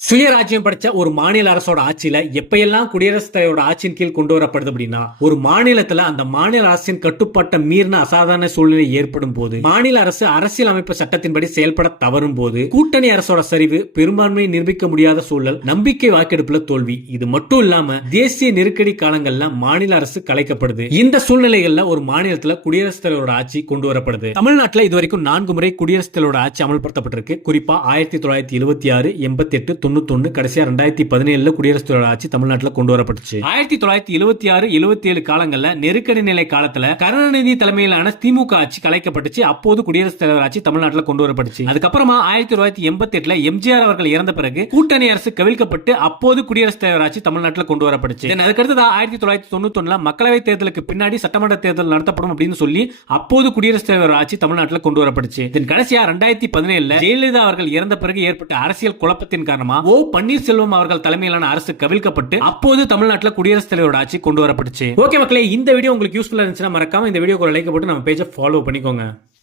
சுயராஜ்யம் படைச்ச ஒரு மாநில அரசோட ஆட்சியில எப்பெல்லாம் குடியரசுத் தலைவரோட ஆட்சியின் கீழ் கொண்டு வரப்படுது அப்படின்னா, ஒரு மாநிலத்துல அந்த மாநில அரசின் கட்டுப்பாட்டை மீறின அசாதாரண சூழ்நிலை ஏற்படும் போது, மாநில அரசு அரசியல் அமைப்பு சட்டத்தின்படி செயல்பட தவறும் போது, கூட்டணி அரசோட சரிவு, பெரும்பான்மையை நிரூபிக்க முடியாத சூழல், நம்பிக்கை வாக்கெடுப்புல தோல்வி, இது மட்டும் இல்லாம தேசிய நெருக்கடி காலங்கள்ல மாநில அரசு கலைக்கப்படுது. இந்த சூழ்நிலைகள்ல ஒரு மாநிலத்துல குடியரசுத் தலைவரோட ஆட்சி கொண்டு வரப்படுது. தமிழ்நாட்டில் இதுவரைக்கும் 4 முறை குடியரசுத் தலைவரோட ஆட்சி அமல்படுத்தப்பட்டிருக்கு. குறிப்பா 1976, 88, 91, கடைசியா 2017 குடியரசுத் தலைவர் ஆட்சி தமிழ்நாட்டில் கொண்டு வரப்பட்டுச்சு. 1976, 77 காலங்கள்ல நெருக்கடி நிலை காலத்துல கருணாநிதி தலைமையிலான திமுக ஆட்சி கலைக்கப்பட்டுச்சு. அப்போது குடியரசுத் தலைவர் ஆட்சி தமிழ்நாட்டில் கொண்டு வரப்பட்டுச்சு. அதுக்கப்புறமா 1988 எம்ஜிஆர் அவர்கள் இறந்த பிறகு கூட்டணி அரசு கவிழ்க்கப்பட்டு அப்போது குடியரசுத் தலைவர் ஆட்சி தமிழ்நாட்டில் கொண்டு வரப்பட்டுச்சு. அதுக்கடுத்து 1991 மக்களவை தேர்தலுக்கு பின்னாடி சட்டமன்ற தேர்தல் நடத்தப்படும் அப்படின்னு சொல்லி அப்போது குடியரசுத் தலைவர் ஆட்சி தமிழ்நாட்டில் கொண்டு வரப்பட்டுச்சு. கடைசியா 2017 ஜெயலலிதா அவர்கள் இறந்த பிறகு ஏற்பட்ட அரசியல் குழப்பத்தின் காரணமா ஓ பன்னீர்செல்வம் அவர்கள் தலைமையிலான அரசு கவிழ்க்கப்பட்டு அப்போது தமிழ்நாட்டில் குடியரசுத் தலைவரோட ஆட்சி கொண்டு வரப்பட்டுச்சு. ஓகே மக்களே, இந்த வீடியோ உங்களுக்கு யூஸ்ஃபுல்லா இருந்துச்சுன்னா மறக்காம இந்த வீடியோக்கு ஒரு லைக் போட்டு நம்ம பேஜை ஃபாலோ பண்ணிக்கோங்க.